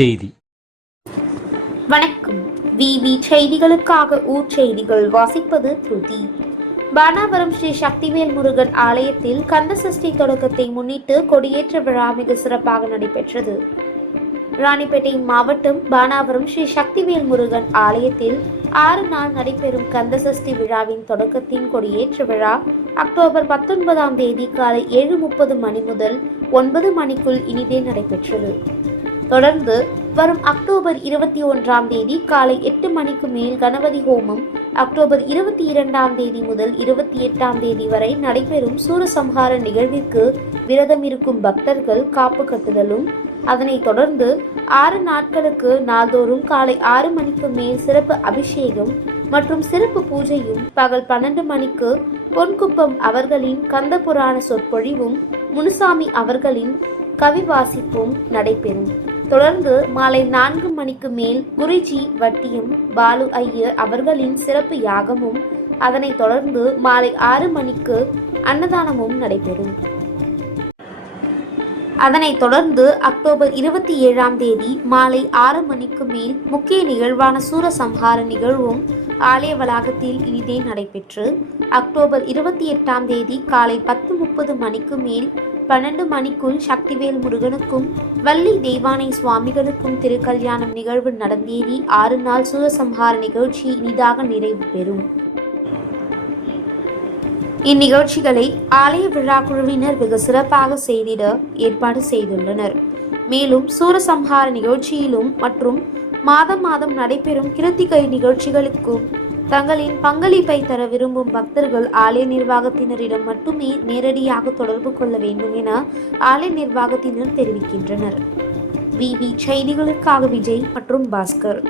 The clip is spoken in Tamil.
செய்தி. வணக்கம். விவி செய்திகளுக்காக ஊர் செய்திகள் வாசிப்பது துருதி. பானாவரம் ஸ்ரீ சக்திவேல் முருகன் ஆலயத்தில் கந்தசஷ்டி தொடக்கத்தை முன்னிட்டு கொடியேற்ற விழா மிக சிறப்பாக நடைபெற்றது. ராணிப்பேட்டை மாவட்டம் பானாவரம் ஸ்ரீ சக்திவேல் முருகன் ஆலயத்தில் 6 நாள் நடைபெறும் கந்தசஷ்டி விழாவின் தொடக்கத்தின் கொடியேற்ற விழா அக்டோபர் 19ஆம் தேதி காலை 7:30 மணி முதல் 9 மணிக்குள் இனிதே நடைபெற்றது. தொடர்ந்து வரும் அக்டோபர் 21ஆம் தேதி காலை 8 மணிக்கு மேல் கணபதி ஹோமம், அக்டோபர் 22ஆம் தேதி முதல் 28ஆம் தேதி வரை நடைபெறும் சூரசம்ஹார நிகழ்விற்கு விரதம் இருக்கும் பக்தர்கள் காப்பு கட்டுதலும், அதனைத் தொடர்ந்து 6 நாட்களுக்கு நாள்தோறும் காலை 6 மணிக்கு மேல் சிறப்பு அபிஷேகம் மற்றும் சிறப்பு பூஜையும், பகல் 12 மணிக்கு பொன்குப்பம் அவர்களின் கந்த புராண சொற்பொழிவும், முனுசாமி அவர்களின் கவி வாசிப்பும் நடைபெறும். தொடர்ந்து மாலை 4 மணிக்கு மேல் குருஜி வட்டியம் பாலு ஐயர் அவர்களின் சிறப்பு யாகமும், அதனைத் தொடர்ந்து மாலை 6 மணிக்கு அன்னதானமும் நடைபெறும். அதனைத் தொடர்ந்து அக்டோபர் 27ஆம் தேதி மாலை 6 மணிக்கு மேல் முக்கிய நிகழ்வான சூரசம்ஹார நிகழ்வும் ஆலய வளாகத்தில் இனிதே நடைபெற்று அக்டோபர் 28ஆம் தேதி காலை 10:30 மணிக்கு மேல் 12 மணிக்குள் சக்திவேல் முருகனுக்கும் வள்ளி தெய்வானை சுவாமிகளுக்கும் திருக்கல்யாணம் நிகழ்வு நடந்தேறி 6 நாள் சூரசம்ஹார நிகழ்ச்சி இனிதாக நிறைவு பெறும். இந்நிகழ்ச்சிகளை ஆலய விழா குழுவினர் வெகு சிறப்பாக செய்திட ஏற்பாடு செய்துள்ளனர். மேலும் சூரசம்ஹார நிகழ்ச்சியிலும் மற்றும் மாதம் நடைபெறும் கிருத்திகை நிகழ்ச்சிகளுக்கும் தங்களின் பங்களிப்பை தர விரும்பும் பக்தர்கள் ஆலய நிர்வாகத்தினரிடம் மட்டுமே நேரடியாக தொடர்பு கொள்ள வேண்டும் என ஆலய நிர்வாகத்தினர் தெரிவிக்கின்றனர். விவி செய்திகளுக்காக விஜய் மற்றும் பாஸ்கர்.